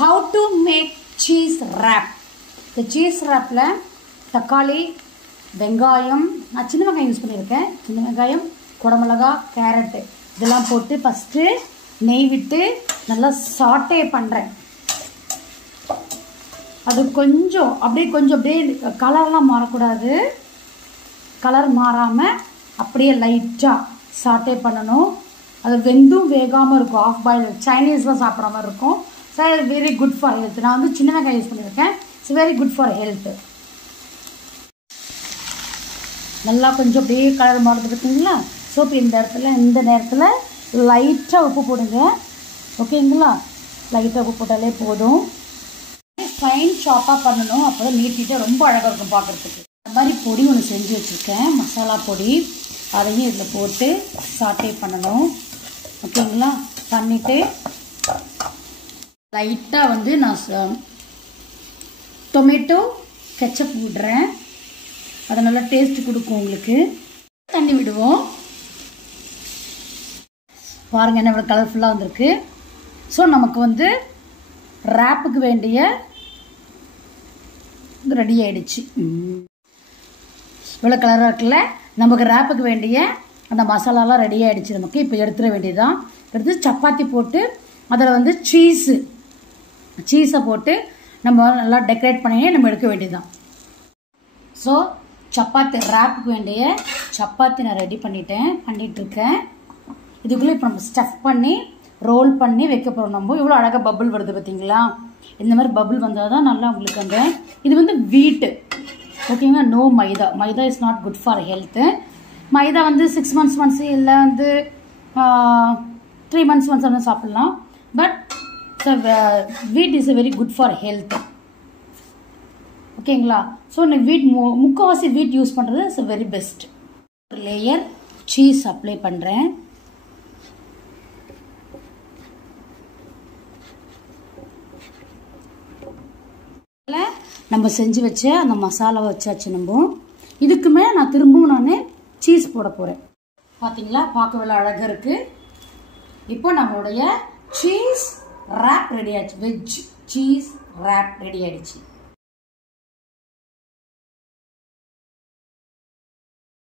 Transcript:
How to make cheese wrap. The cheese wrap la தக்காளி வெங்காயம் நான் சின்ன வெங்காயம் யூஸ் பண்ணியிருக்கேன். சின்ன வெங்காயம் குடமிளகா கேரட் இதெல்லாம் போட்டு ஃபஸ்ட்டு நெய் விட்டு நல்லா சாட்டே பண்ணுறேன். அது கொஞ்சம் அப்படியே கலர்லாம் மாறக்கூடாது. கலர் மாறாமல் அப்படியே லைட்டாக சாட்டே பண்ணணும். அது வெந்தும் வேகாமல் இருக்கும். ஆஃப் பாயில் சைனீஸ்லாம் சாப்பிட்ற மாதிரி இருக்கும். So very good for health. நான் வந்து சின்ன வெங்காயம் யூஸ் பண்ணியிருக்கேன். It's very good for health. நல்லா கொஞ்சம் அப்படியே கலர் மாறுது பார்த்தீங்களா? ஸோ இப்போ இந்த நேரத்தில் லைட்டாக உப்பு போடுங்க. ஓகேங்களா? லைட்டாக உப்பு போட்டாலே போதும். ஃபைன் சாப்பாக பண்ணணும். அப்போ தான் நீட்டிட்டு ரொம்ப அழகாக இருக்கும் பார்க்குறதுக்கு. அந்த மாதிரி பொடி ஒன்று செஞ்சு வச்சுருக்கேன், மசாலா பொடி. அதையும் இதில் போட்டு சாட்டே பண்ணணும். ஓகேங்களா? பண்ணிவிட்டு லைட்டாக வந்து நான் டொமேட்டோ கெச்சப் விடுறேன். அது நல்லா டேஸ்ட் கொடுக்கும் உங்களுக்கு. தண்ணி விடுவோம். பாருங்கள் என்ன இவ்வளோ கலர்ஃபுல்லாக வந்திருக்கு. ஸோ நமக்கு வந்து ரேப்புக்கு வேண்டிய ரெடி ஆகிடுச்சு. இவ்வளோ கலராக இருக்குல்ல, நமக்கு ரேப்புக்கு வேண்டிய அந்த மசாலாலாம் ரெடி ஆகிடுச்சு. நமக்கு இப்போ எடுத்துட வேண்டியதுதான். எடுத்து சப்பாத்தி போட்டு அதில் வந்து சீஸை போட்டு நம்ம நல்லா டெக்கரேட் பண்ணி நம்ம எடுக்க வேண்டியதுதான். ஸோ சப்பாத்தி ரேப்புக்கு வேண்டிய சப்பாத்தி நான் ரெடி பண்ணிகிட்ருக்கேன். இதுக்குள்ளே இப்போ நம்ம ஸ்டஃப் பண்ணி ரோல் பண்ணி வைக்க போகிறோம். நம்ம இவ்வளோ அழகாக பபுள் வருது பார்த்தீங்களா? இந்த மாதிரி பபுள் வந்தால் தான் நல்லா உங்களுக்கு அந்த இது வந்து வீட்டு. ஓகேங்களா? No maida. Maida is not good for health. Maida வந்து 6 months ஒன்ஸ் இல்லை வந்து 3 months ஒன்ஸ் வந்து சாப்பிட்லாம். பட் வீட் is very good for health. ஓகேங்களா? ஸோ நான் முக்கால்வாசி வீட் யூஸ் பண்ணுறது இஸ் வெரி பெஸ்ட். ஒரு லேயர் சீஸ் அப்ளை பண்ணுறேன். நம்ம செஞ்சு வச்ச அந்த மசாலாவை வச்சாச்சு. நம்ம இதுக்குமே நான் திரும்பவும் சீஸ் போட போகிறேன். பார்த்தீங்களா? பார்க்கவே அழகாக இருக்குது. இப்போ நம்மளுடைய சீஸ் ரேப் ரெடி ஆயிடுச்சு. வெஜ் சீஸ் ரேப் ரெடி ஆயிடுச்சு.